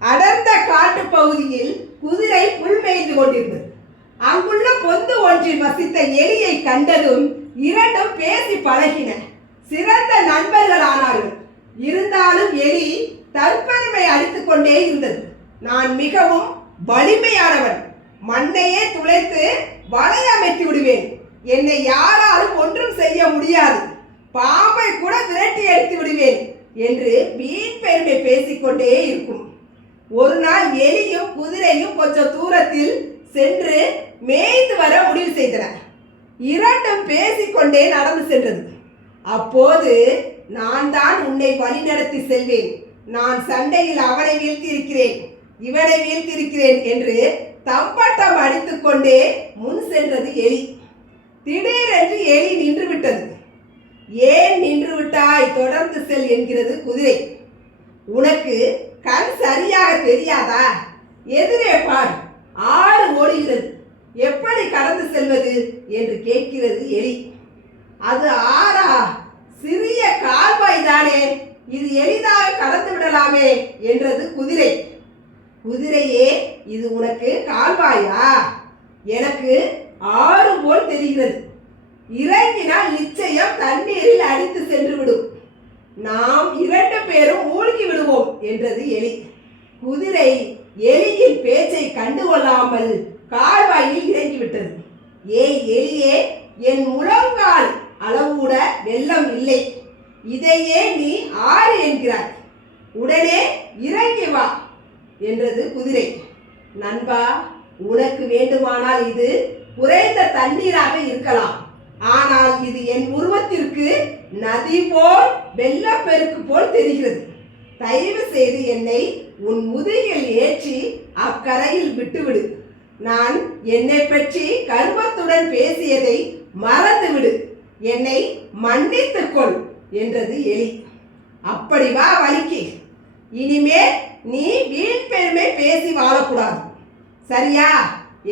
அடர்ந்த காட்டு பகுதியில் குதிரை புல் மேய்ந்து கொண்டிருந்தது. அங்குள்ள பொந்து ஒன்றில் வசித்த எலியை கண்டதும் இரண்டும் பேசி பழகின. சிறந்த நண்பர்கள் ஆனார்கள். இருந்தாலும் எலி தற்பெருமை அடித்துக் கொண்டே இருந்தது. நான் மிகவும் வலிமையானவன், மண்ணையே துளைத்து வலை அமைத்து விடுவேன், என்னை யாராலும் ஒன்றும் செய்ய முடியாது, பாம்பை கூட விரட்டி எடுத்து விடுவேன் என்று வீண் பெருமை பேசிக்கொண்டே இருக்கும். ஒரு நாள் எலியும் குதிரையும் கொஞ்சம் தூரத்தில் சென்று மேய்ந்து வர முடிவு செய்தன. இரண்டும் பேசிக்கொண்டே நடந்து சென்றது. அப்போது நான் தான் உன்னை வழிநடத்தி செல்வேன், நான் சண்டையில் அவனை வீழ்த்தியிருக்கிறேன், இவனை வீழ்த்தியிருக்கிறேன் என்று தம்பட்டம் அடித்துக் கொண்டே முன் சென்றது எலி. திடீரென்று எலி நின்று விட்டது. ஏன் நின்று விட்டாய், தொடர்ந்து செல் என்கிறது குதிரை. உனக்கு கண் சரியாக தெரியாதா? எதிரே பார், ஆறு ஓடுகிறது, எப்படி கடந்து செல்வது என்று கேட்கிறது எலி. அது ஆறா? சிறிய கால்வாய் தானே, இது எளிதாக கடந்து விடலாமே என்றது குதிரை. குதிரையே, இது உனக்கு கால்வாயா? எனக்கு ஆறு போல் தெரிகிறது, இறங்கினால் நிச்சயம் தண்ணீரில் அடித்து சென்று விடும், நாம் இரண்டு பேரும் மூழ்கி விடுவோம் என்றது எலி. குதிரை எலியின் பேச்சை கண்டுகொள்ளாமல் கால்வாயில் இறங்கிவிட்டது. ஏய் எலியே, என் முழங்கால் அளவுட வெள்ளம் இல்லை, இதையே நீ ஆறு என்கிறாய், உடனே இறங்கி வா என்றது குதிரை. நண்பா, உனக்கு வேண்டுமானால் இது குறைந்த தண்ணீராக இருக்கலாம், ஆனால் இது என் உருவத்திற்கு நதி போல் வெள்ளப்பெருக்கு போல் தெரிகிறது. தயவு செய்து என்னை உன் முதுகில் ஏற்றி அக்கரையில் விட்டுவிடு. நான் என்னை பற்றி கர்வத்துடன் பேசியதை மறந்துவிடு, என்னை மன்னித்துக் கொள் என்றது எலி. அப்படி வா வலிக்கு, இனிமேல் நீ வீண் பெருமை பேசி வாழக்கூடாது, சரியா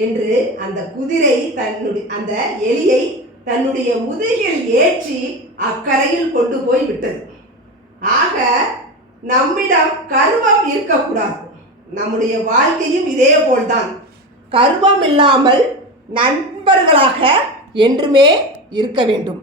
என்று அந்த குதிரை அந்த எலியை தன்னுடைய முதுகில் ஏற்றி அக்கரையில் கொண்டு போய் விட்டது. ஆக நம்மிடம் கர்வம் இருக்கக்கூடாது. நம்முடைய வாழ்க்கையும் இதே போல்தான். கர்வம் இல்லாமல் நண்பர்களாக என்றுமே இருக்க வேண்டும்.